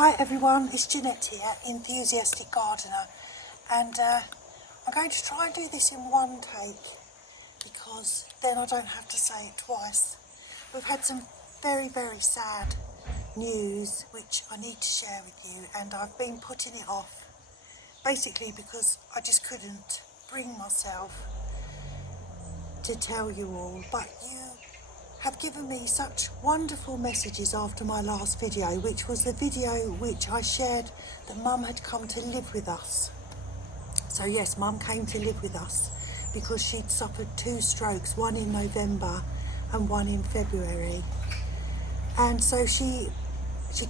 Hi everyone, it's Jeanette here, Enthusiastic Gardener, and I'm going to try and do this in one take because then I don't have to say it twice. We've had some very sad news which I need to share with you, and I've been putting it off basically because I just couldn't bring myself to tell you all, but you have given me such wonderful messages after my last video, which was the video which I shared that Mum had come to live with us. So yes, Mum came to live with us because she'd suffered 2 strokes, one in November and one in February. And so she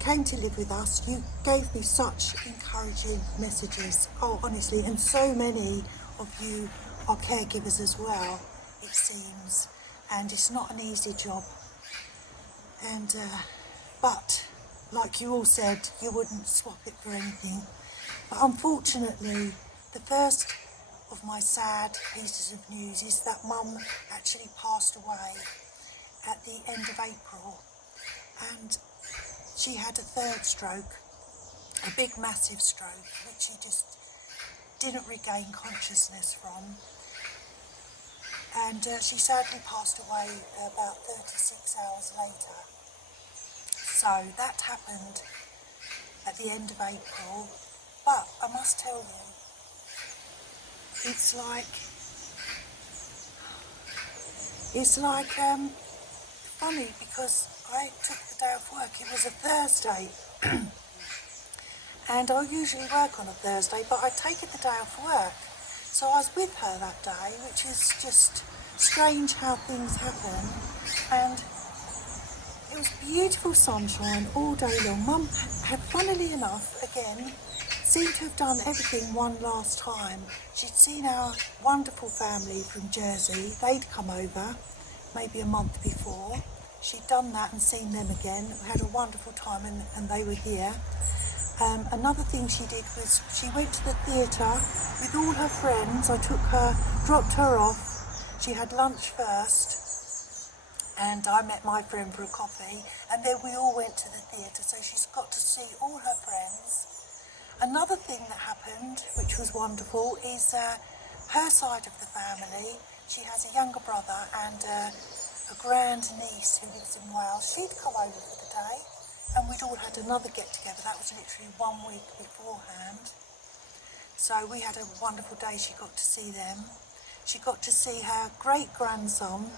came to live with us. You gave me such encouraging messages. Oh, honestly, and so many of you are caregivers as well, it seems. And it's not an easy job. And but like you all said, you wouldn't swap it for anything. But unfortunately, the first of my sad pieces of news is that Mum actually passed away at the end of April, and she had a 3rd stroke, a big massive stroke, which she just didn't regain consciousness from. And she sadly passed away about 36 hours later. So that happened at the end of April. But I must tell you, it's like funny, because I took the day off work. It was a Thursday. And I usually work on a Thursday, but I'd taken the day off work. So I was with her that day, which is just strange how things happen. And it was beautiful sunshine all day long. Mum had, funnily enough, again, seemed to have done everything one last time. She'd seen our wonderful family from Jersey. They'd come over maybe a month before. She'd done that and seen them again. We had a wonderful time, and they were here. Another thing she did was she went to the theatre with all her friends. I took her, dropped her off. She had lunch first, and I met my friend for a coffee, and then we all went to the theatre, so she's got to see all her friends. Another thing that happened, which was wonderful, is her side of the family. She has a younger brother and a grand niece who lives in Wales. She'd come over for the day, and we'd all had another get-together. That was literally 1 week beforehand. So we had a wonderful day. She got to see them. She got to see her great-grandson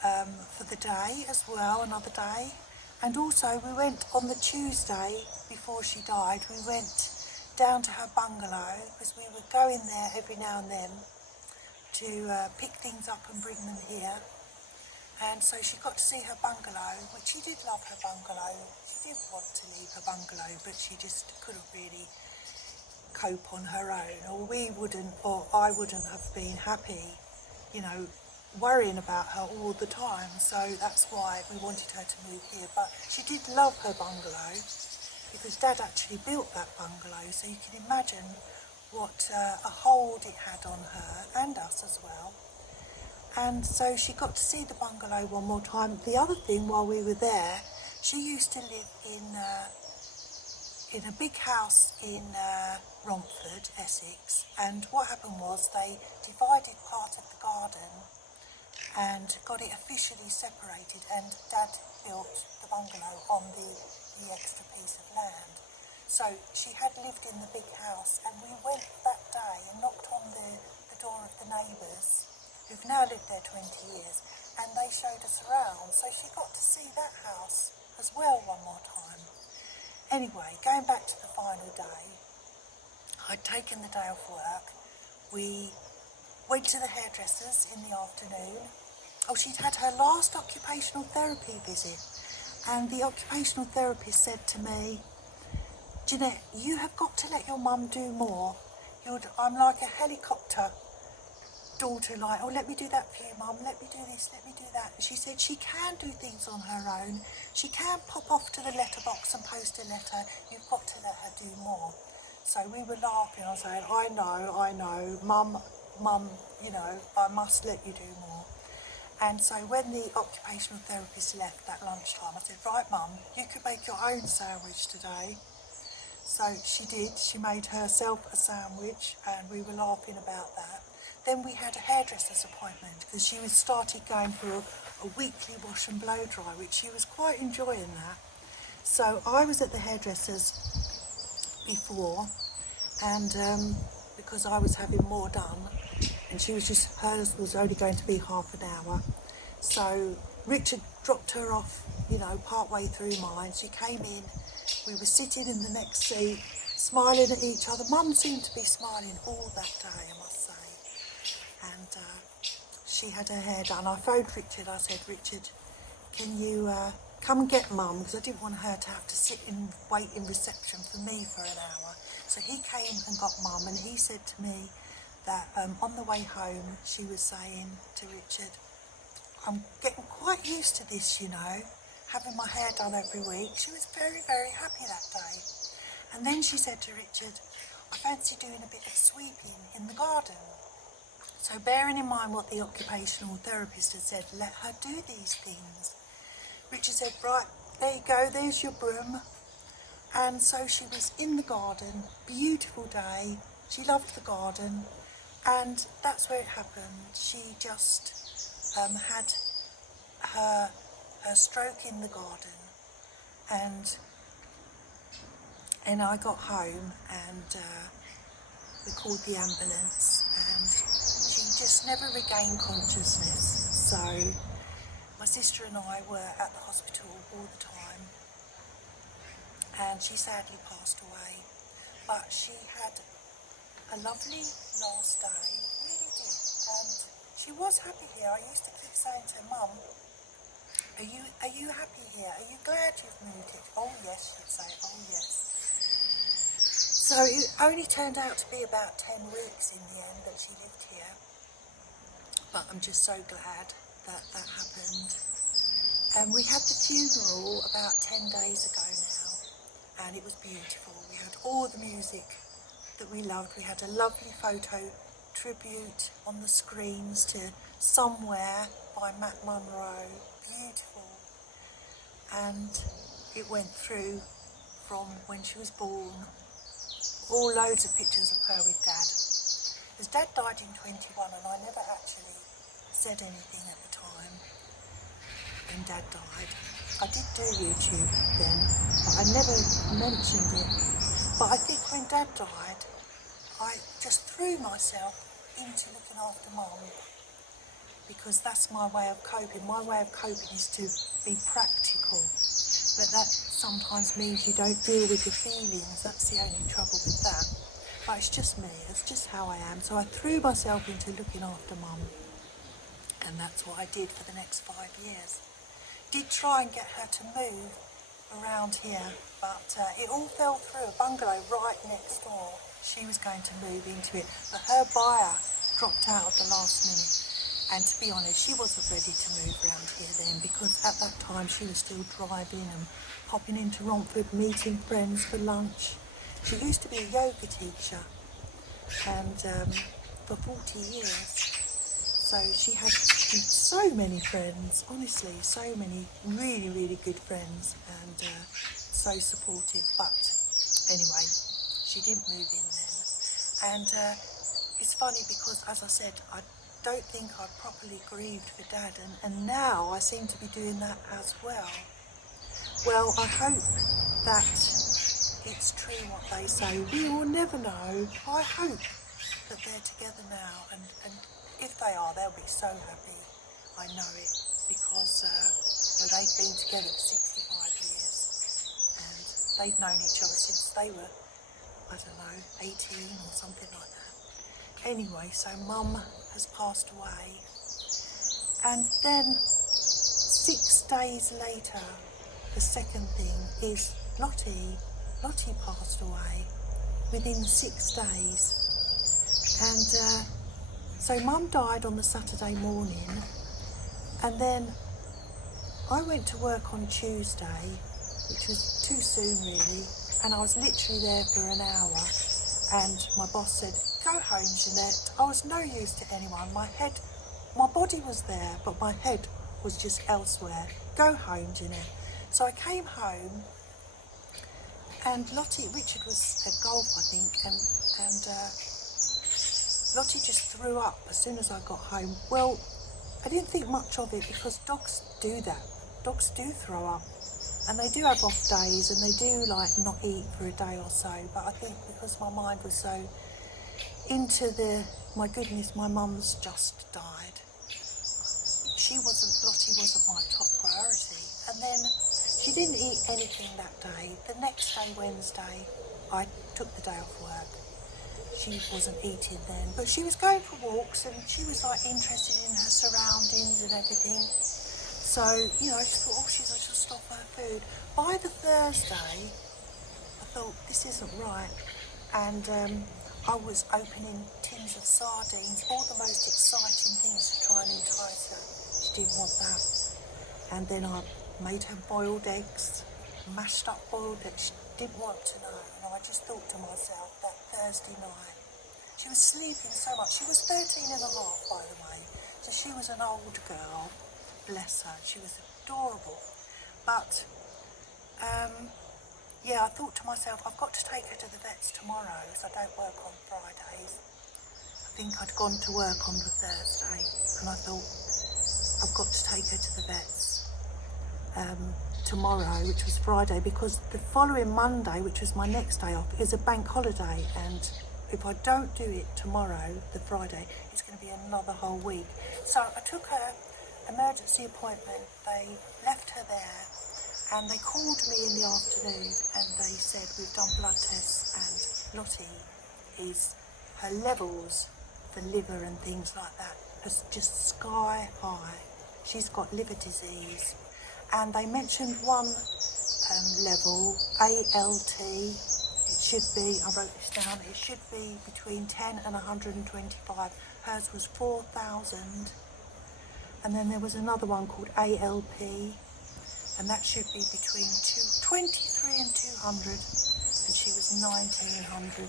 for the day as well, another day. And also we went on the Tuesday before she died, we went down to her bungalow, because we would go in there every now and then to pick things up and bring them here. And so she got to see her bungalow, which she did love her bungalow. She did want to leave her bungalow, but she just couldn't really cope on her own, or we wouldn't, or I wouldn't have been happy, you know, worrying about her all the time. So that's why we wanted her to move here. But she did love her bungalow, because Dad actually built that bungalow, so you can imagine what a hold it had on her and us as well. And so she got to see the bungalow one more time. The other thing, while we were there, she used to live in a big house in Romford, Essex. And what happened was they divided part of the garden and got it officially separated, and Dad built the bungalow on the extra piece of land. So she had lived in the big house, and we went that day and knocked on the door of the neighbours, who've now lived there 20 years, and they showed us around. So she got to see that house as well one more time. Anyway, going back to the final day, I'd taken the day off work. We went to the hairdressers in the afternoon. Oh, she'd had her last occupational therapy visit, and the occupational therapist said to me, Jeanette, you have got to let your mum do more. I'm like a helicopter daughter, like, oh, let me do that for you, Mum, let me do this, let me do that. And she said she can do things on her own. She can pop off to the letterbox and post a letter. You've got to let her do more. So we were laughing. I was saying, I know, Mum, you know, I must let you do more. And so when the occupational therapist left at lunchtime, I said, right Mum, you could make your own sandwich today. So she did, she made herself a sandwich and we were laughing about that. Then we had a hairdresser's appointment because she was started going for a weekly wash and blow dry, which she was quite enjoying that. So I was at the hairdresser's before, and because I was having more done, and hers was only going to be half an hour. So Richard dropped her off, part way through mine. She came in, we were sitting in the next seat, smiling at each other. Mum seemed to be smiling all that day, I must say. And she had her hair done. I phoned Richard, I said, Richard, can you come and get Mum? Because I didn't want her to have to sit and wait in reception for me for an hour. So he came and got Mum, and he said to me that on the way home, she was saying to Richard, I'm getting quite used to this, having my hair done every week. She was very, very happy that day. And then she said to Richard, I fancy doing a bit of sweeping in the garden. So bearing in mind what the occupational therapist had said, let her do these things. Richard said, right, there you go, there's your broom. And so she was in the garden, beautiful day. She loved the garden. And that's where it happened. She just had her stroke in the garden. And I got home and we called the ambulance, and she just never regained consciousness. So my sister and I were at the hospital all the time, and she sadly passed away. But she had a lovely last day, really did, and she was happy here. I used to keep saying to her, Mum, are you happy here? Are you glad you've moved it? Oh yes, she'd say, oh yes. So it only turned out to be about 10 weeks in the end that she lived here. But I'm just so glad that that happened. And we had the funeral about 10 days ago now, and it was beautiful. We had all the music that we loved. We had a lovely photo tribute on the screens to Somewhere by Matt Monro. Beautiful. And it went through from when she was born, all loads of pictures of her with Dad. Because Dad died in 21 and I never actually said anything at the time when Dad died. I did do YouTube then, but I never mentioned it. But I think when Dad died, I just threw myself into looking after Mum, because that's my way of coping. My way of coping is to be practical, but that sometimes means you don't deal with your feelings. That's the only trouble with that. But it's just me, it's just how I am. So I threw myself into looking after Mum, and that's what I did for the next 5 years. Did try and get her to move around here, but it all fell through. A bungalow right next door, she was going to move into it, but her buyer dropped out at the last minute. And to be honest, she wasn't ready to move around here then, because at that time she was still driving and popping into Romford, meeting friends for lunch. She used to be a yoga teacher, and for 40 years. So she had so many friends, honestly, so many really, really good friends, and so supportive. But anyway, she didn't move in then. And it's funny because, as I said, I don't think I properly grieved for Dad, and now I seem to be doing that as well. Well, I hope that it's true what they say. We will never know. I hope that they're together now, and if they are, they'll be so happy. I know it, because they've been together for 65 years, and they've known each other since they were, I don't know, 18 or something like that. Anyway, so Mum has passed away, and then 6 days later, the second thing is Lottie passed away within 6 days. And so Mum died on the Saturday morning, and then I went to work on Tuesday, which was too soon really, and I was literally there for an hour, and my boss said, go home, Jeanette. I was no use to anyone. My head my body was there, but my head was just elsewhere. Go home, Jeanette. So I came home, and Richard was at golf, I think, and Lottie just threw up as soon as I got home. Well, I didn't think much of it because dogs do that. Dogs do throw up, and they do have off days, and they do like not eat for a day or so. But I think because my mind was so into my goodness, my mum's just died. Lottie wasn't my top priority. And then she didn't eat anything that day. The next day, Wednesday, I took the day off work. She wasn't eating then, but she was going for walks and she was like interested in her surroundings and everything. So, I just thought, I should stop her food. By the Thursday, I thought, this isn't right. And I was opening tins of sardines, all the most exciting things to try and entice her. She didn't want that. And then I made her boiled eggs, mashed up boiled eggs. She didn't want to know. And I just thought to myself that Thursday night, she was sleeping so much. She was 13 and a half, by the way. So she was an old girl. Bless her. She was adorable. But, I thought to myself, I've got to take her to the vets tomorrow because I don't work on Fridays. I think I'd gone to work on the Thursday and I thought, I've got to take her to the vets tomorrow, which was Friday, because the following Monday, which was my next day off, is a bank holiday, and if I don't do it tomorrow, the Friday, it's going to be another whole week. So I took her emergency appointment. They left her there and they called me in the afternoon and they said, we've done blood tests and Lottie her levels for liver and things like that is just sky high. She's got liver disease, and they mentioned one level, ALT. It should be, I wrote this down, it should be between 10 and 125. Hers was 4,000. And then there was another one called ALP, and that should be between 23 and 200, and she was 1900.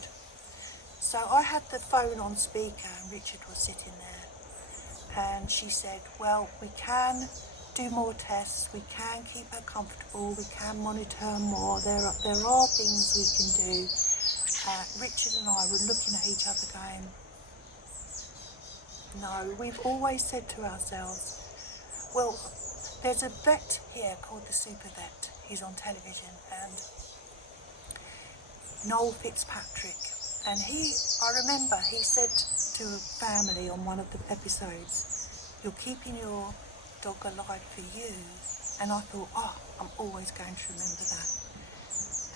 So I had the phone on speaker and Richard was sitting there, and she said, well, we can do more tests, we can keep her comfortable, we can monitor her more, there are things we can do. Richard and I were looking at each other going, no, we've always said to ourselves, well, there's a vet here called the Super Vet, he's on television, and Noel Fitzpatrick, and I remember he said to a family on one of the episodes, you're keeping your dog alive for you. And I thought, I'm always going to remember that.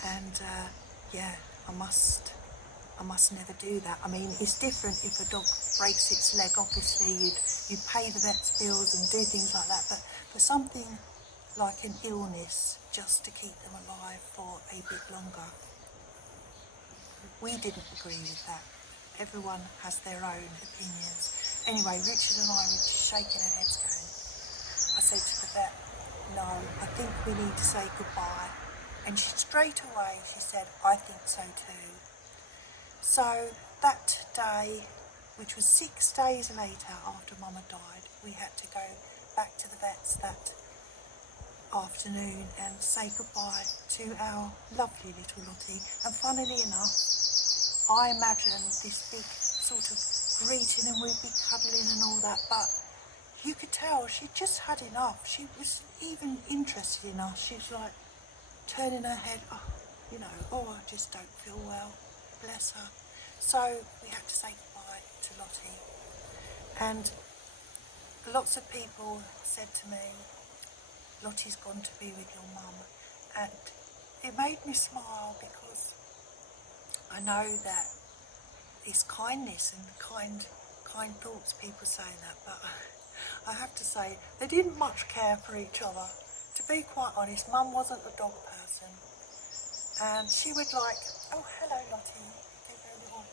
And I must never do that. I mean, it's different if a dog breaks its leg. Obviously you pay the vet's bills and do things like that, but for something like an illness, just to keep them alive for a bit longer, we didn't agree with that. Everyone has their own opinions. Anyway, Richard and I were just shaking our heads going, I said to the vet, no, I think we need to say goodbye. And straight away she said, I think so too. So that day, which was 6 days later after Mama died, we had to go back to the vets that afternoon and say goodbye to our lovely little Lottie. And funnily enough, I imagined this big sort of greeting and we'd be cuddling and all that, but you could tell she'd just had enough. She was even interested in us. She was like turning her head, I just don't feel well, bless her. So we had to say goodbye to Lottie. And lots of people said to me, Lottie's gone to be with your mum. And it made me smile because I know that it's kindness and kind thoughts, people saying that, but I have to say, they didn't much care for each other. To be quite honest, Mum wasn't a dog person. And she would like, oh, hello, Lottie. Give her a little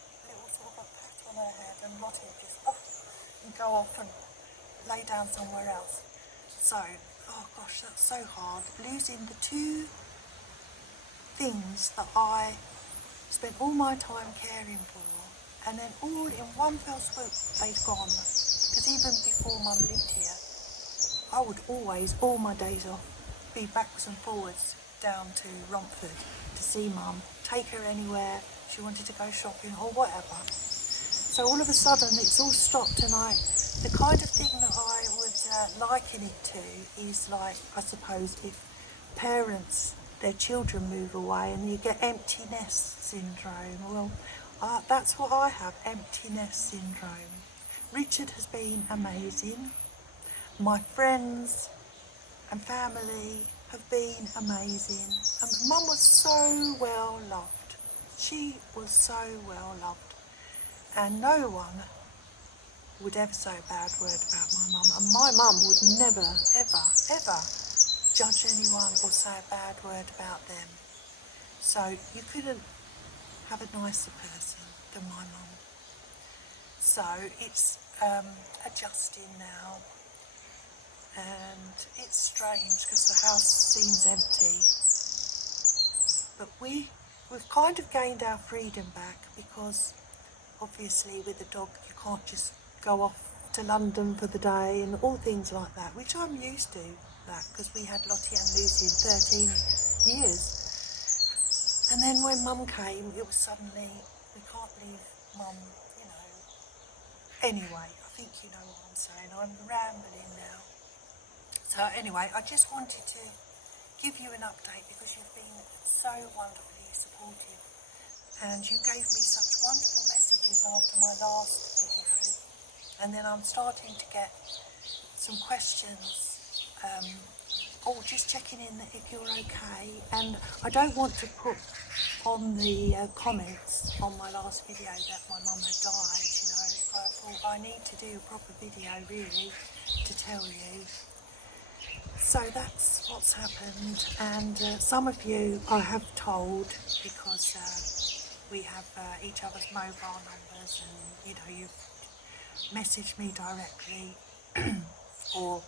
sort of a pat on her head, and Lottie would just and go off and lay down somewhere else. So, oh gosh, that's so hard. Losing the two things that I spent all my time caring for, and then all in one fell swoop, they'd gone. Because even before before Mum lived here, I would always, all my days off, be backwards and forwards down to Romford to see Mum, take her anywhere she wanted to go shopping or whatever. So all of a sudden it's all stopped, and the kind of thing that I would liken it to is like, I suppose, if parents, their children move away and you get empty nest syndrome. Well, that's what I have, empty nest syndrome. Richard has been amazing. My friends and family have been amazing. And Mum was so well loved. She was so well loved. And no one would ever say a bad word about my mum. And my mum would never, ever, ever judge anyone or say a bad word about them. So you couldn't have a nicer person than my mum. So it's adjusting now. And it's strange because the house seems empty. But we've kind of gained our freedom back, because obviously with a dog you can't just go off to London for the day and all things like that, which I'm used to that because we had Lottie and Lucy in 13 years. And then when Mum came, it was suddenly, we can't leave Mum, you know. Anyway, I think you know what I'm saying. I'm rambling now. So anyway, I just wanted to give you an update because you've been so wonderfully supportive and you gave me such wonderful messages after my last video, and then I'm starting to get some questions, just checking in that if you're okay. And I don't want to put on the comments on my last video that my mum had died, you know. I thought I need to do a proper video really to tell you. So that's what's happened, and some of you I have told because we have each other's mobile numbers, and you know, you've messaged me directly or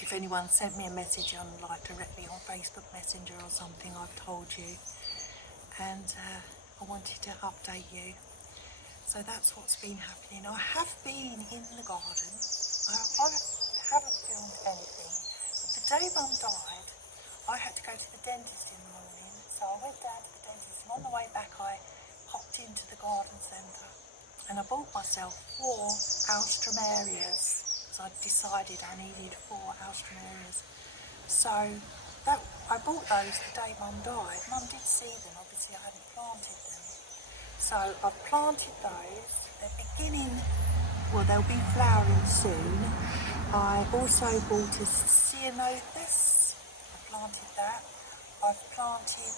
if anyone sent me a message on directly on Facebook Messenger or something, I've told you, and I wanted to update you. So that's what's been happening. I have been in the garden. I haven't filmed anything. The day Mum died, I had to go to the dentist in the morning, so I went down to the dentist, and on the way back I popped into the garden centre and I bought myself 4 alströmerias, because I decided I needed 4 alströmerias. So I bought those the day Mum died. Mum did see them, obviously I hadn't planted them. So I've planted those. They're beginning, well, they'll be flowering soon. I also bought a ceanothus. I planted that. I've planted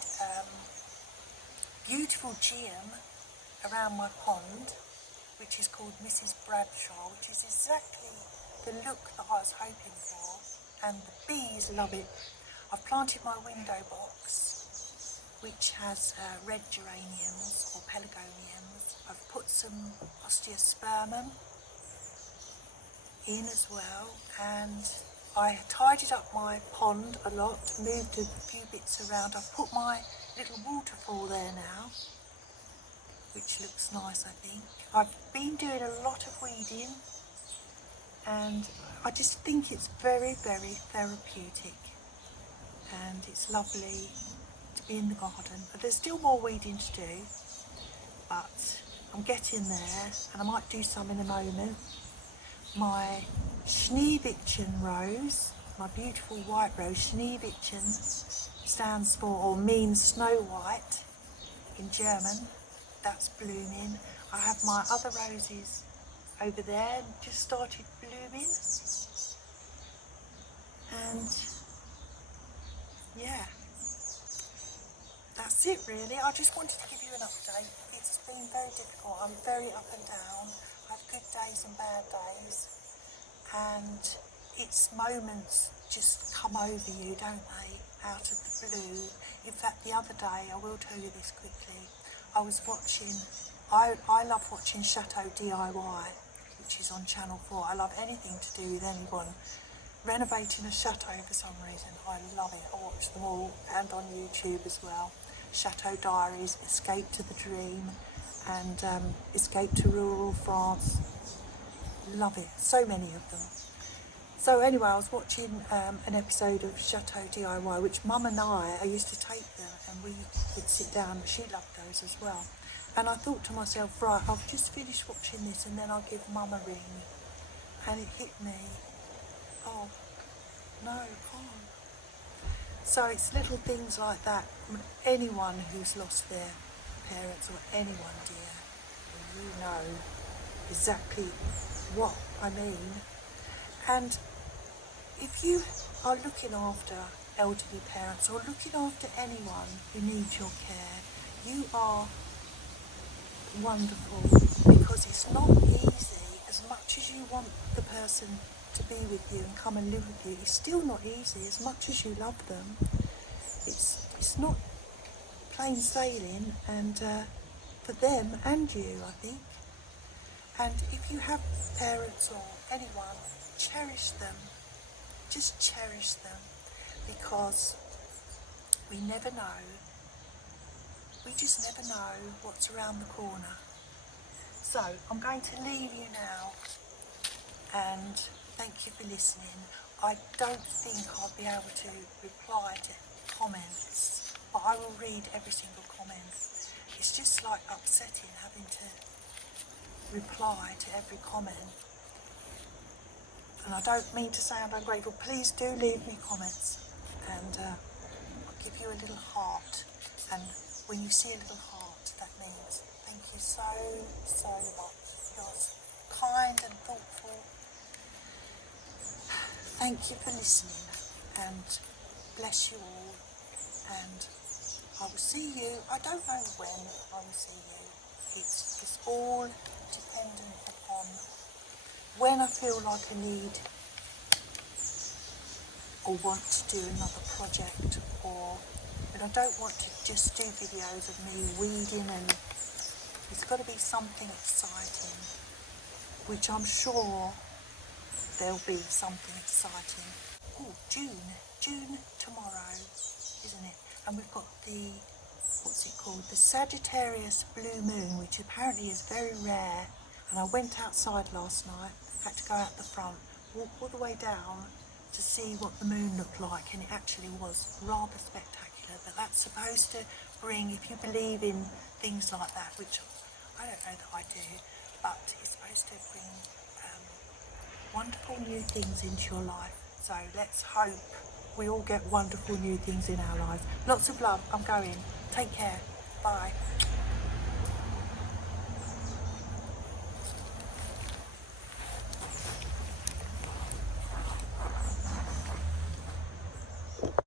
beautiful geum around my pond, which is called Mrs. Bradshaw, which is exactly the look that I was hoping for, and the bees love it. I've planted my window box, which has red geraniums or pelargoniums. I've put some osteospermum in as well, and I tidied up my pond a lot, moved a few bits around. I've put my little waterfall there now, which looks nice, I think. I've been doing a lot of weeding, and I just think it's very, very therapeutic, and it's lovely to be in the garden. But there's still more weeding to do, but I'm getting there, and I might do some in a moment. My Schneewittchen rose, my beautiful white rose, Schneewittchen stands for, or means snow white in German. That's blooming. I have my other roses over there, just started blooming. And yeah, that's it really. I just wanted to give you an update. It's been very difficult. I'm very up and down. I have good days and bad days, and it's moments just come over you, don't they, out of the blue. In fact, the other day, I will tell you this quickly, I was watching, I love watching Chateau DIY, which is on Channel 4. I love anything to do with anyone renovating a chateau for some reason. I love it. I watch them all, and on YouTube as well. Chateau Diaries, Escape to the Dream, and Escape to Rural France. love it, so many of them. So anyway, I was watching an episode of Chateau DIY, which Mum and I used to take there, and we would sit down. She loved those as well. And I thought to myself, right, I'll just finish watching this and then I'll give Mum a ring. And it hit me, oh, no, I can't. So it's little things like that. Anyone who's lost their parents, or anyone dear, you know exactly what I mean. And if you are looking after elderly parents or looking after anyone who needs your care, you are wonderful, because it's not easy. As much as you want the person to be with you and come and live with you, it's still not easy. As much as you love them, it's not plain sailing, and for them and you, I think. And if you have parents or anyone, cherish them. Just cherish them, because we never know. We just never know what's around the corner. So I'm going to leave you now, and thank you for listening. I don't think I'll be able to reply to comments, but I will read every single comment. It's just like upsetting having to reply to every comment. And I don't mean to sound ungrateful. Please do leave me comments, and I'll give you a little heart. And when you see a little heart, that means thank you so much. You're kind and thoughtful. Thank you for listening, and bless you all. And I will see you. I don't know when I will see you. It's all dependent upon when I feel like I need or want to do another project, or when I don't want to just do videos of me weeding, and it's got to be something exciting, which I'm sure there'll be something exciting. Oh, June tomorrow, isn't it? And we've got the, what's it called, the Sagittarius blue moon, which apparently is very rare. And I went outside last night, had to go out the front, walk all the way down to see what the moon looked like, and it actually was rather spectacular. But that's supposed to bring, if you believe in things like that, which I don't know that I do, but it's supposed to bring wonderful new things into your life. So let's hope we all get wonderful new things in our lives. Lots of love. I'm going. Take care. Bye.